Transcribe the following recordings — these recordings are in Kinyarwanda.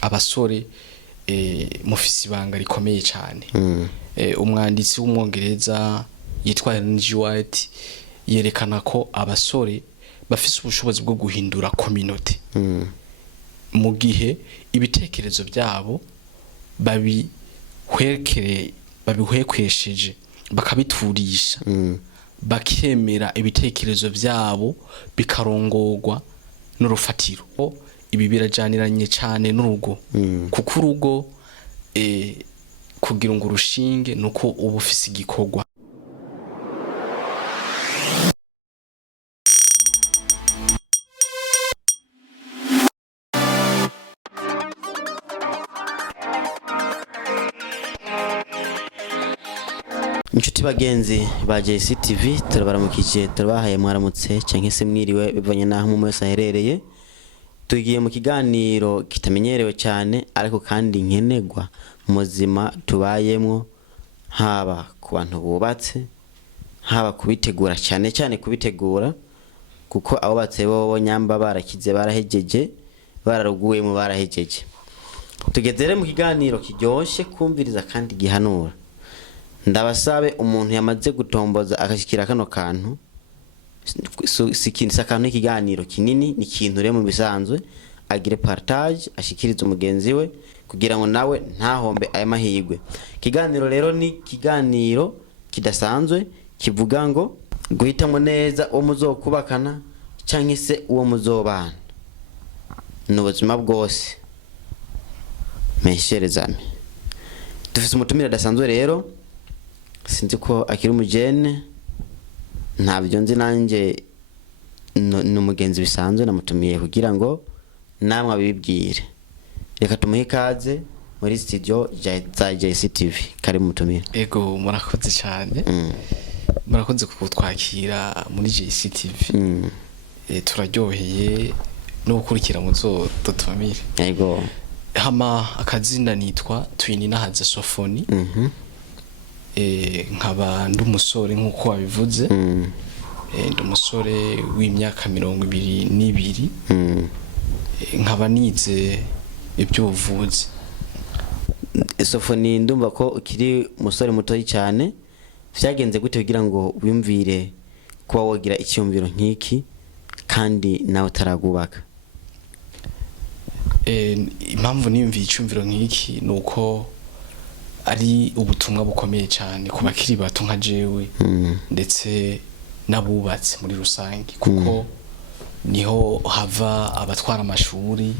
abasore mufise ibanga rikomeye cyane. Umwanditsi w'umwongereza yitwa Ellen White yerekana ko abasore bafise ubushobozi bwo guhindura community mu gihe ibitekerezo byabo babihwekwesheje bakabiturisha bakemera ibitekerezo byabo bikarongorwa n'urufatiro. Ibi birajaniranye cyane n'urugo kuko urugo kugira ngo urushinge nuko uba ufise igikorwa. Inshuti bagenzi ba JCTV turabaramukije, turabahaye mwaramutse canke se mwiriwe bivanye naho mu mwese aherereye. Tugiye mu kiganiro kitamenyerewe cyane ariko kandi nkenegwa muzima tubayemwo, haba ku bantu bubatse, haba kubitegura cyane cyane kubitegura, kuko abo batse bo nyamba barakize barahejeje, bararuguye mu barahejeje. Tugezere mu kiganiro kiryoshe kumviriza kandi gihanura. Ndabasabe umuntu yamaze gutomboza akashikira kano kantu, sikinisa kantu ikiganiro kinini ni kintu rero mu bisanzwe agire partage ashikiriza umugenzi we kugira ngo nawe ntahombe aya mahirwe. Kiganiro rero ni kiganiro kidasanzwe kivuga ngo guhitamwo neza uwo muzokubakana canke se uwo muzobana n'ubuzima bwose. Mesherezame dufise umutumire dasanzwe rero, sinzi ko akiri umujene, ntabyo nzi nanje n'umugenzi bisanzwe namutumiye kugira ngo namwe abibwire. Reka tumuhe ikaze muri studio za JCTV. Kare mutumire. Ego murakoze cyane. Murakoze kutwakira muri JCTV. Turaryoheye no gukurikira muzo dutumire. Ego. Hama akazina nitwa Tuyininahaze Sophonie. Nkaba ndumusore nkuko wabivuze. Ndumusore w'imyaka 22. Nkaba nize iby'ubuvuzi. Sophonie, ndumva ko ukiri musore muto cyane. Vyagenze gute kugira ngo wimvire kuba wogira icyumviro nk'iki kandi nawe utaragubaka? Impamvu nimviye icyumviro nk'iki nuko ari ubutumwa bukomeye cyane ku bakiri bato nka jewe ndetse nabubatse muri rusange, kuko niho hava abatwara amashuri.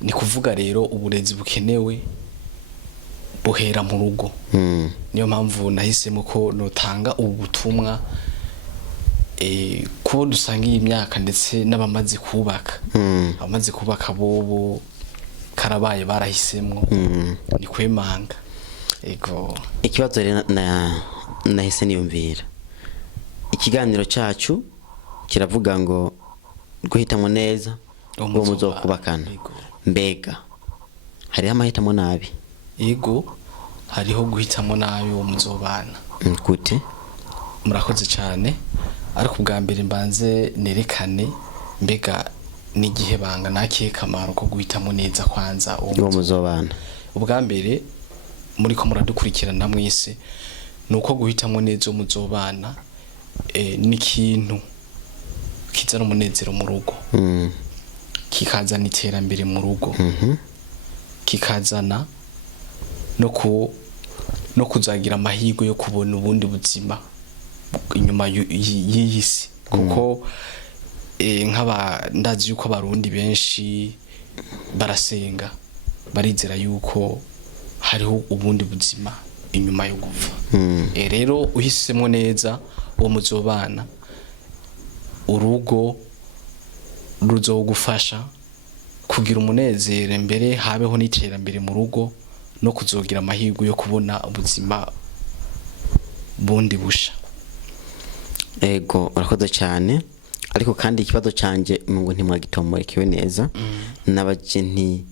Ni kuvuga rero uburezi bukenewe buhera mu rugo. Niyo mpamvu nahisemo ko notanga ubu butumwa ko dusangiye imyaka ndetse n'abamaze kubaka. Abamaze kubaka bobo karabaye barahisemo ni kwemanga. Ego ikibazo rero nahise niyumvira, ikiganiro cyacu kiravuga ngo guhitamwo neza uwo muzokubakana. Mbega hariho amahitamo nabi? Ego hariho guhitamwo nabi uwo muzobana. Gute? Murakoze cyane, ariko bwa mbere mbanze nerekane mbega n'igihe banga nakiye kamaro ko guhitamwo neza kwanza uwo muzobana. Ubwa mbere muri ko muradukurikirana mwese nuko guhitamwo neza uwo muzobana ni kintu kizana umunezero mu rugo, kikazana iterambere mu rugo, kikazana no kuzagira amahirwe yo kubona ubundi buzima inyuma y'iyi si. Kuko ndazi yuko abarundi benshi barasenga, barizera yuko hariho ubundi buzima inyuma yo gupfa. Rero uhisemo neza uwo muzobana, urugo ruzogufasha kugira umunezero, mbere habeho n'iterambere mu rugo no kuzogira amahirwe yo kubona ubuzima bundi busha. Ego urakoze cyane, ariko kandi ikibazo canje ngo ntimwagitomorekewe neza. Nabaje nti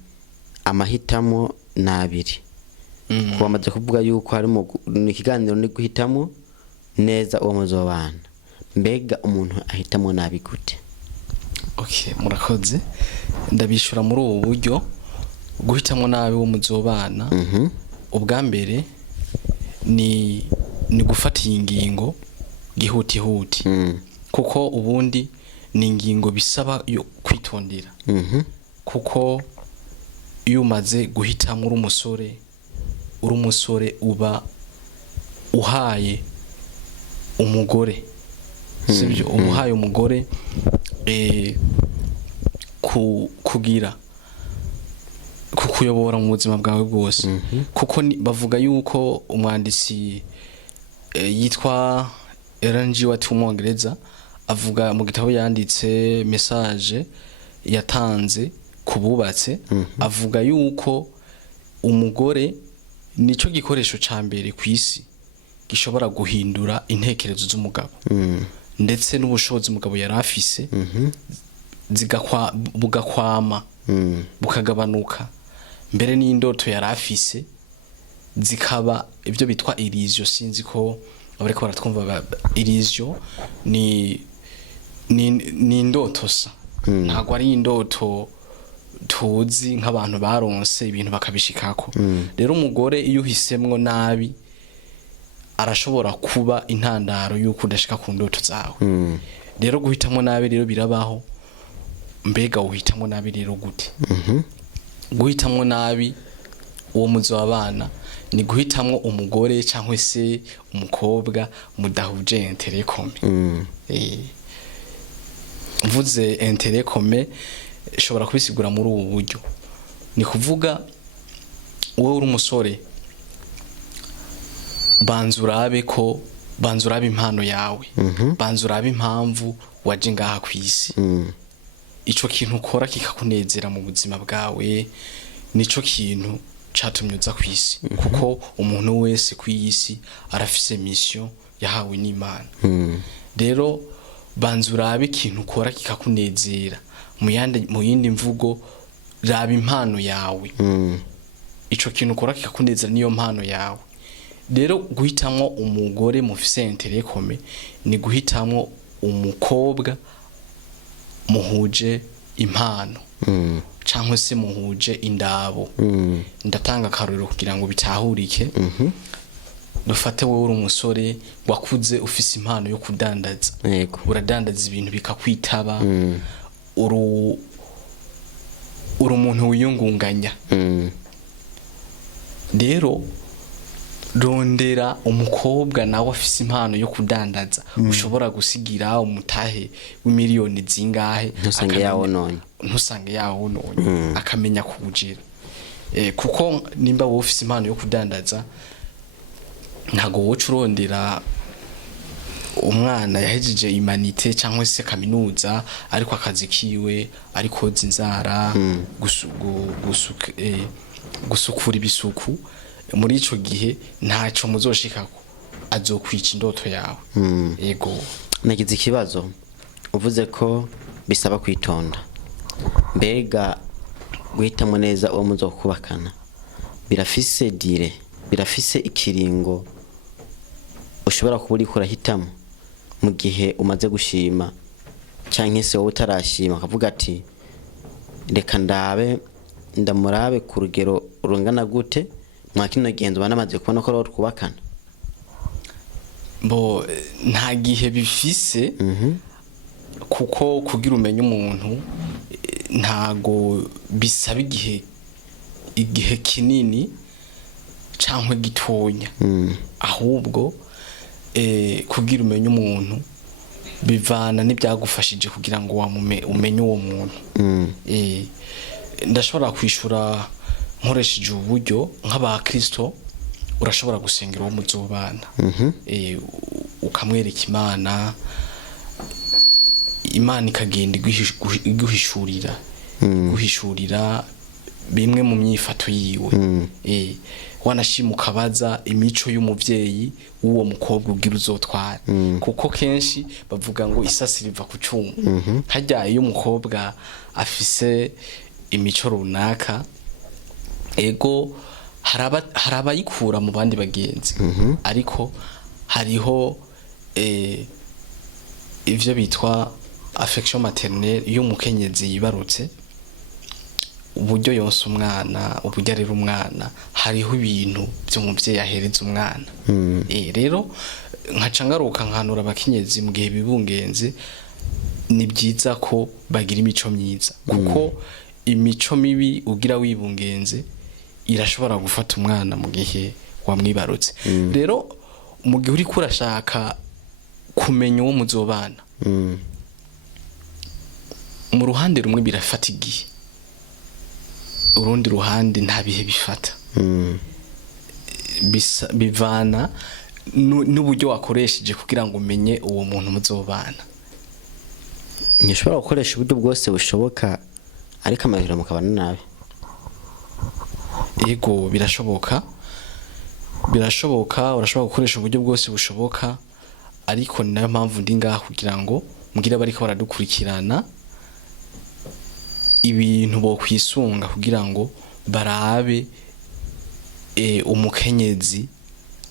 amahitamo nabiri. Kuba amaze kuvuga yuko harimo ikiganiro ni guhitamo neza uwo muzobana. Mbega umuntu ahitamo nabi gute? Murakoze, ndabishura muri ubu buryo. guhitamwo nabi wo muzobana ubwa mbere ni gufata iyi ngingo gihutihuti kuko ubundi ni ingingo bisaba yo kwitondera kuko iyo umaze guhitamwo uri umusore uba uhaye umugore sibyo uhaye umugore kugira kukuyobora mu buzima bwawe bwose kuko bavuga yuko umwanditsi yitwa RNG wa Tumwongereza avuga mu gitabo yanditse message yatanze kububatse avuga yuko umugore nico gikoresho ca mbere kwisi gishobora guhindura intekerezo z'umugabo ndetse n'ubushobozi umugabo yarafise bugakwama bukagabanuka mbere n'indoto yarafise zikaba ibyo bitwa illusion sinzi ko abariko baratwumva illusion ni indoto sa ntago ari indoto tuzi nk'abantu baronse ibintu bakabishikako rero umugore iyo uhisemwo nabi arashobora kuba intandaro yuko udashika ku ndoto zawe rero guhitamwo nabi rero birabaho mbega uhitamwo nabi rero gute guhitamwo nabi uwo muzobana ni guhitamwo umugore cyangwa se umukobwa mudahuje intérêt commun mvuze intérêt commun shobora kubisigura muri ubu buryo ni kuvuga wowe uri umusore banzurabe impano yawe banzurabe impamvu waje ngaha kwisi ico kintu ukora kikakunezera mu buzima bwawe nico kintu catumye uza kwisi kuko umuntu wese kwisi arafise mission yahawe n'Imana rero banzurabe ikintu ukora kikakunezera mu yindi mvugo raba impano yawe ico kintu ukora kikakunezera niyo mpano yawe rero guhitamwo umugore mufise intérêt commun ni guhitamwo umukobwa muhuje impano cyangwa se muhuje indabo ndatanga akaruriro kugira ngo bitahurike dufate wowe uri umusore wakuze ufise impano yo kudandaza uradandaza ibintu bikakwitaba uri umuntu wiyungunganya rero rondera umukobwa nawe afise impano yo kudandaza ushobora gusigira umutahe w'imiliyoni zingahe ntusange yawononye akamenya kuwugira kuko nimba wowe ufise impano yo kudandaza ntago woca urondera umwana yahejeje imanite cyangwa se kaminuza ariko akazi kiwe ariko zinzara gusukura ibisuku muri ico gihe ntaco muzoshikako azokwica indoto yawe yego nagize ikibazo uvuze ko bisaba kwitonda mbega guhitamwo neza uwo muzokubakana birafise dire birafise ikiringo ushobora kuba uriko urahitamo mu gihe umaze gushima canke se wowe utarashima akavuga ati reka ndamurabe ku rugero rungana gute mwakino genzo banamaze kubona ko rero twubakana nta gihe bifise kuko kugira umenye umuntu ntago bisaba igihe kinini cyangwa gitonya ahubwo kugira umenye umuntu bivana n'ibyagufashije kugira ngo umenye uwo muntu ndashobora kwishura nkoresheje uburyo nk'abakristo urashobora gusengera uwo muzobana ukamwereka Imana ikagenda guhishurira bimwe mu myifato yiwe wanashima ukabaza imico y'umuvyeyi w'uwo mukobwa ugira uzotwara kuko kenshi bavuga ngo isasi riva ku cuma harya iyo umukobwa afise imico runaka ego harabayikura mu bandi bagenzi ariko hariho ivyo bitwa affection maternelle iyo umukenyezi yibarutse uburyo yonsa umwana uburyo arera umwana hariho ibintu by'umuvyeyi ahereza umwana rero nkaca ngaruka nkanura abakenyezi mu gihe bibungenze ni byiza ko bagira imico myiza kuko imico mibi ugira wibungenze irashobora gufata umwana mu gihe wamwibarutse rero mu gihe uri kurashaka kumenya uwo muzobana mu ruhande rumwe birafata igihe urundi ruhande nta bihe bifata bivana n'uburyo wakoresheje kugira ngo umenye uwo muntu muzobana ntishobora gukoresha uburyo bwose bushoboka ariko amahirwe mukabana nabi yego birashoboka urashobora gukoresha uburyo bwose bushoboka ariko ni nayo mpamvu ndi ngaha kugira ngo mbwire bariko baradukurikirana ibintu bo kwisunga kugira ngo barabe umukenyezi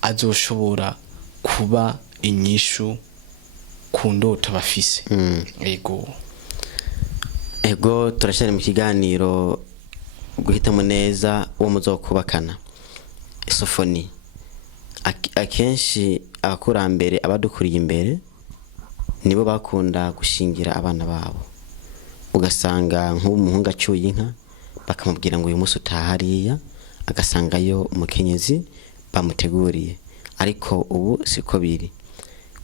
azoshobora kuba inyishu ku ndoto bafise ego turashare mu kiganiro guhitamo neza uwo muzokubakana Sophonie akenshi abakurambere abadukuriye imbere nibo bakunda gushingira abana babo ugasanga nk'umuhungu acyuye inka bakamubwira ngo uyu munsi utahariya agasangayo umukenyezi bamuteguriye ariko ubu siko biri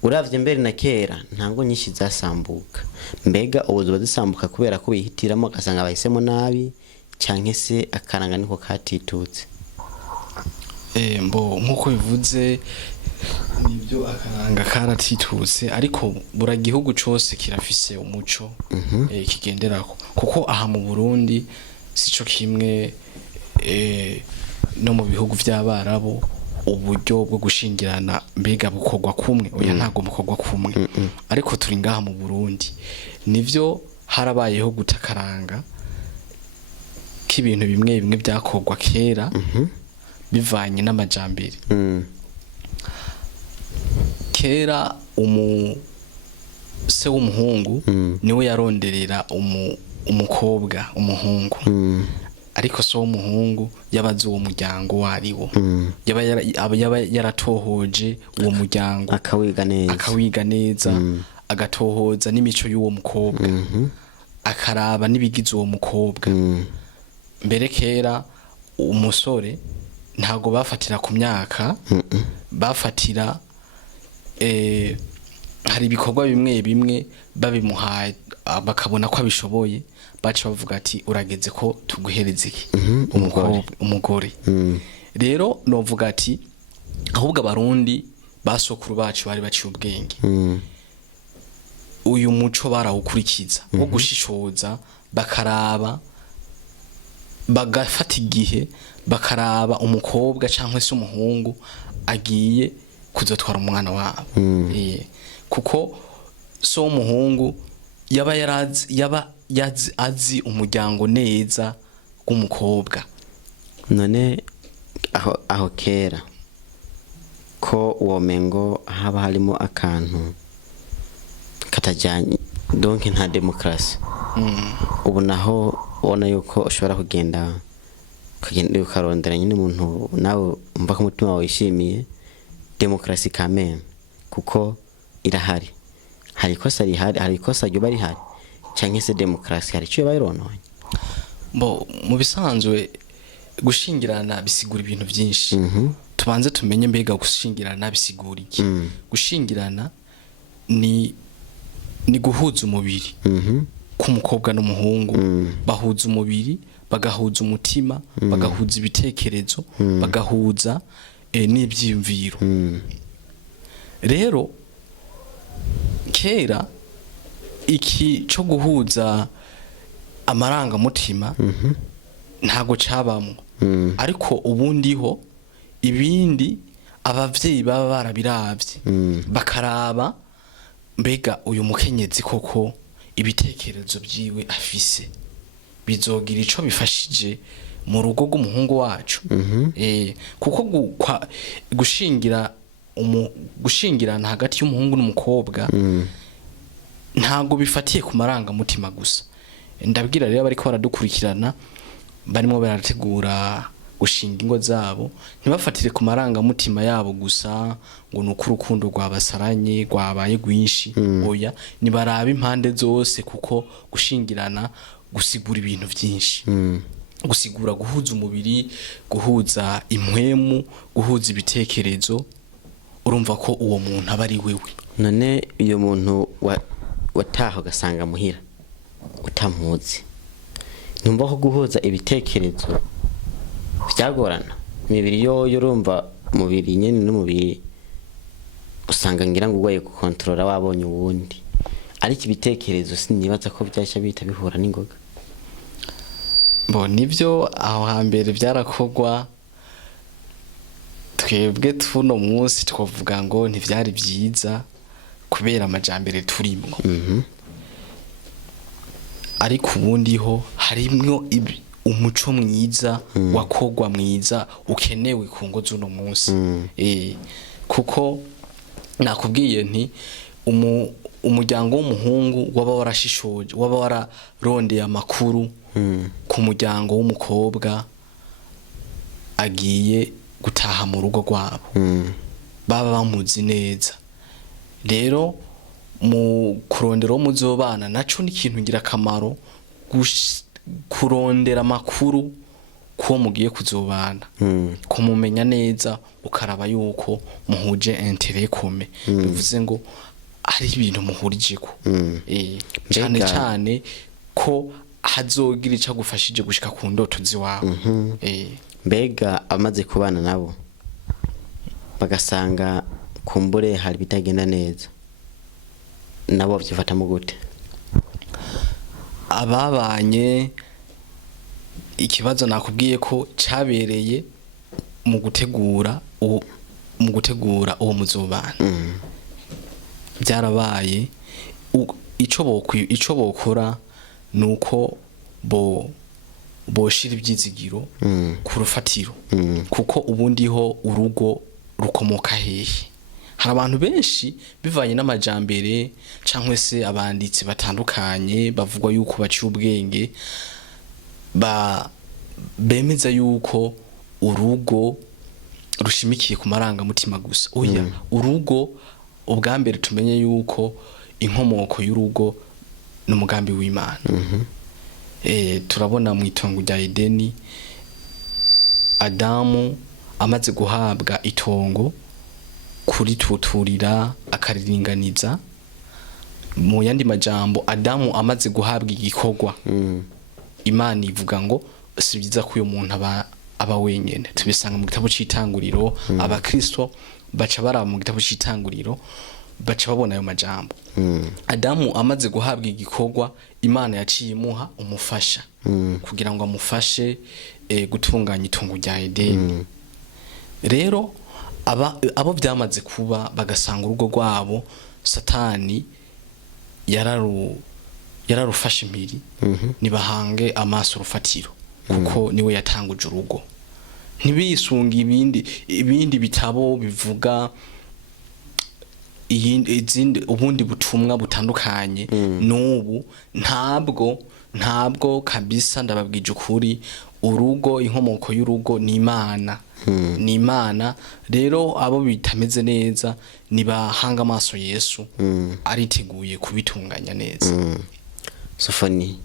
uravye mbere na kera ntango nyinshi zasambuka mbega ubuzo bazisambuka kubera ko bihitiramo agasanga bahisemo nabi canke se akaranga niko katitutse mbo nkuko bivuze nibyo akaranga karatitutse ariko bura gihugu cose kirafise umuco kigenderako kuko aha mu Burundi sico kimwe no mu bihugu vy'abarabo uburyo bwo gushingirana mbega bukorwa kumwe oya ntago bukorwa kumwe ariko turi ngaha mu Burundi nivyo harabayeho gutakaranga k'ibintu bimwe bimwe byakorwa kera bivanye n'amajambere kera se w'umuhungu niwe yaronderera umukobwa umuhungu ariko so w'umuhungu yabaze uwo muryango wariwo yaba yaratohoje uwo muryango akawiga neza agatohoza n'imico y'uwo mukobwa akaraba n'ibigize uwo mukobwa mbere kera umusore ntago bafatira ku myaka bafatira hari ibikorwa bimwe bimwe babimuhaye bakabona ko abishoboye baca bavuga ati urageze ko tuguhereze iki umugore rero novuga ati ahubwo abarundi basokuru bacu bari baciye ubwenge uyu muco barawukurikiza wo gushishoza bakaraba bagafata igihe bakaraba umukobwa cyangwa se umuhungu agiye kuzotwara umwana wabo kuko so umuhungu yaba azi umuryango neza w'umukobwa none aho kera ko womengo haba harimo akantu katajyanye donc nta demokrasi ubu naho ubona yuko ushobora kugenda ukarondera nyine umuntu nawe umva ko umutima wawe wishimiye demokrasi kameme kuko irahari hari ikosa rihari hari ikosa ryo rihari cyangwa se demokrasi hari cyo bayirononye bo mu bisanzwe gushingirana bisigura ibintu byinshi tubanze tumenye mbega gushingirana bisigura iki gushingirana ni guhuza umubiri k'umukobwa n'umuhungu bahuza umubiri bagahuza umutima bagahuza ibitekerezo bagahuza n'ibyiyumviro rero kera iki cyo guhuza amarangamutima ntago cabamwo ariko ubundiho ibindi abavyeyi baba barabiravye bakaraba mbega uyu mukenyezi koko ibitekerezo byiwe afise bizogira ico bifashije mu rugo rw'umuhungu wacu kuko gushingirana hagati y'umuhungu n'umukobwa ntago bifatiye ku maranga mutima gusa ndabwira rero bariko baradukurikirana barimo barategura gushinga ingo zabo ntibafatire ku maranga mutima yabo gusa ngo nuko urukundo rwabasaranye rwabaye rwinshi oya nibarabe impande zose kuko gushingirana gusigura ibintu byinshi gusigura guhuza umubiri guhuza impwemu guhuza ibitekerezo urumva ko uwo muntu aba ari wewe none iyo muntu wataha ugasanga muhira utamuzi numva ko guhuza ibitekerezo byagorana imibiri yo urumva umubiri nyene n'umubiri usanga ngira ngo ugoye gukontrola wabonye uwundi ariko ibitekerezo sinibaza ko byashya bita bihura n'ingoga bo nivyo aho hambere byarakogwa twebwe tuno munsi twavuga ngo ntivyari byiza kubera amajambere turimwo ariko ubundi ho harimwo umuco mwiza wakogwa mwiza ukenewe ku ngo z'uno munsi kuko nakubwiye nti umuryango w'umuhungu waba warashishoje waba wararondeye amakuru ku muryango w'umukobwa agiye gutaha mu rugo rwabo baba bamuzi neza rero mu kurondera wo muzobana naco ni ikintu ngira kamaro kurondera amakuru ko mugiye kuzobana kumumenya neza ukaraba yuko muhuje intérêt commun bivuze ngo ari ibintu muhurijeko cyane cyane ko hazogira ica gufashije gushika ku ndoto ziwawe mbega amaze kubana nabo bagasanga kumbure hari bitagenda neza nabo byifata mu gute ababanye ikibazo nakubwiye ko cabereye mu gutegura uwo muzobana byarabaye ico bokora nuko boshira ibyizigiro ku rufatiro kuko ubundi ho urugo rukomoka hehe hari abantu benshi bivanye n'amajambere cankwe se abanditsi batandukanye bavugwa yuko baciye ubwenge bemeza yuko urugo rushimikiye ku maranga mutima gusa oya urugo ubwambere tumenye yuko inkomoko y'urugo n'umugambi w'Imana turabona mu itongo rya Edeni Adamu amaze guhabwa itongo kuri tuturira akariringaniza mu yandi majambo Adamu amaze guhabwa igikorwa Imana ivuga ngo si byiza ko uyu muntu aba wenyene tubisanga mu gitabo c'itanguriro abakristo baca bara mu gitabo c'itanguriro baca babona ayo majambo Adamu amaze guhabwa igikorwa Imana yaciye imuha umufasha kugira ngo amufashe gutunganya itongo rya Edeni rero abo byamaze kuba bagasanga urugo rwabo Satani yararufashe impiri nibahange amaso rufatiro kuko niwe yatanguje urugo ntibisunga ibindi bitabo bivuga ubundi butumwa butandukanye n'ubu ntabwo kabisa ndababwije ukuri urugo inkomoko y'urugo ni Imana rero abo bitameze neza nibahanga amaso Yesu ariteguye kubitunganya neza Sophonie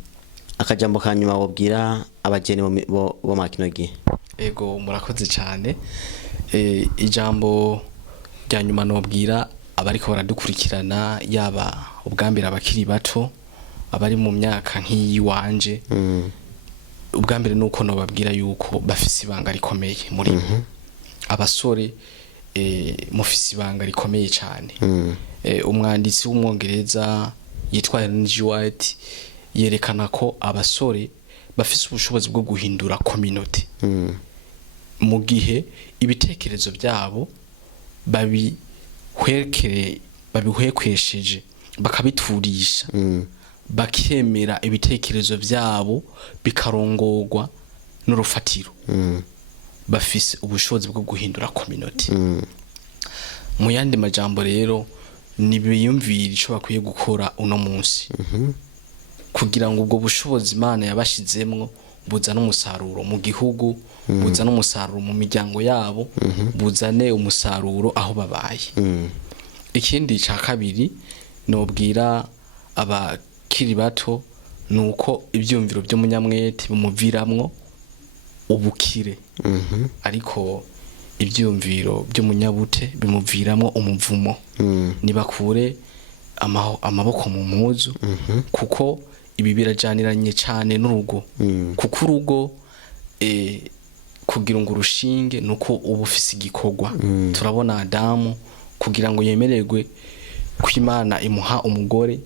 akajambo kanyuma wobwira abageni bo makinogi ego murakoze cyane ijambo rya nyuma nobwira abariko baradukurikirana yaba ubwambira abakiri bato abari mu myaka nk'iyi wanje ubwambere nuko nobabwira yuko bafise ibanga rikomeye muri abasore mufise ibanga rikomeye cyane umwanditsi w'umwongereza yitwa Ellen White yerekana ko abasore bafise ubushobozi bwo guhindura community mu gihe ibitekerezo byabo babihwekwesheje bakabiturisha bakemera ibitekerezo byabo bikarongorwa n'urufatiro bafise ubushobozi bwo guhindura community mu yandi majambo rero nibiyumvira ico bakwiye gukora uno munsi kugira ngo ubwo bushobozi Imana yabashizemwo buzana umusaruro mu gihugu buzana umusaruro mu miryango yabo buzane umusaruro aho babaye. Ikindi ca kabiri nobwira abakiri bato nuko ibyumviro by'umunyamwete bimuviramwo ubukire ariko ibyumviro by'umunyabute bimuviramwo umuvumo. Nibakure amaboko mu muzu kuko ibi birajaniranye cyane n'urugo kuko urugo kugira ngo urushinge nuko uba ufise igikorwa. Turabona Adamu kugira ngo yemererwe ko Imana imuha umugore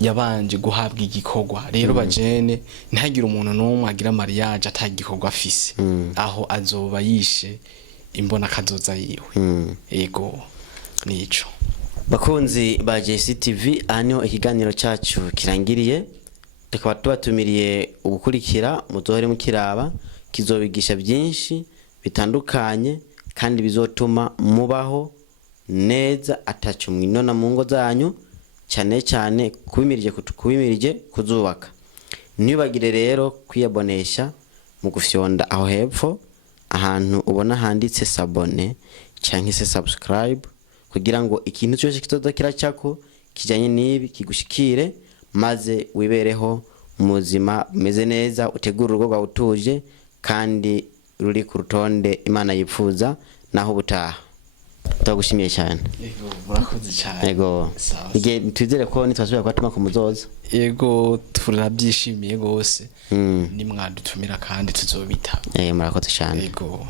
yabanje guhabwa igikorwa. Rero bajene ntihagire umuntu n'umwe agira mariage atagikorwa afise aho azoba yishe imbona kazoza yiwe. Ego nico bakunzi ba JCTV anyo ikiganiro cyacu kirangiriye tukaba tubatumiriye ugukurikira muzohere mukiraba kizobigisha byinshi bitandukanye kandi bizotuma mubaho neza atacu mwinona mu ngo zanyu cyane cyane kubimirije kuzubaka. Nibagire rero kwiyabonesha mu gufyonda aho hepfo ahantu ubona handitse sabone cyangwa se subscribe kugira ngo ikintu cyose kizoza kiracako kijanye nibi kigushikire maze wibereho muzima meze neza utegura urugo rwawe utuje kandi ruri ku rutonde Imana yipfuza naho butaha. Ndagushimiye cyane. Yego murakoze cyane. Yego ige twizere ko nitwasubira kwatuma ku muzoza. Yego turabyishimiye gose nimwadutumira kandi tuzobita. Murakoze cyane. Yego.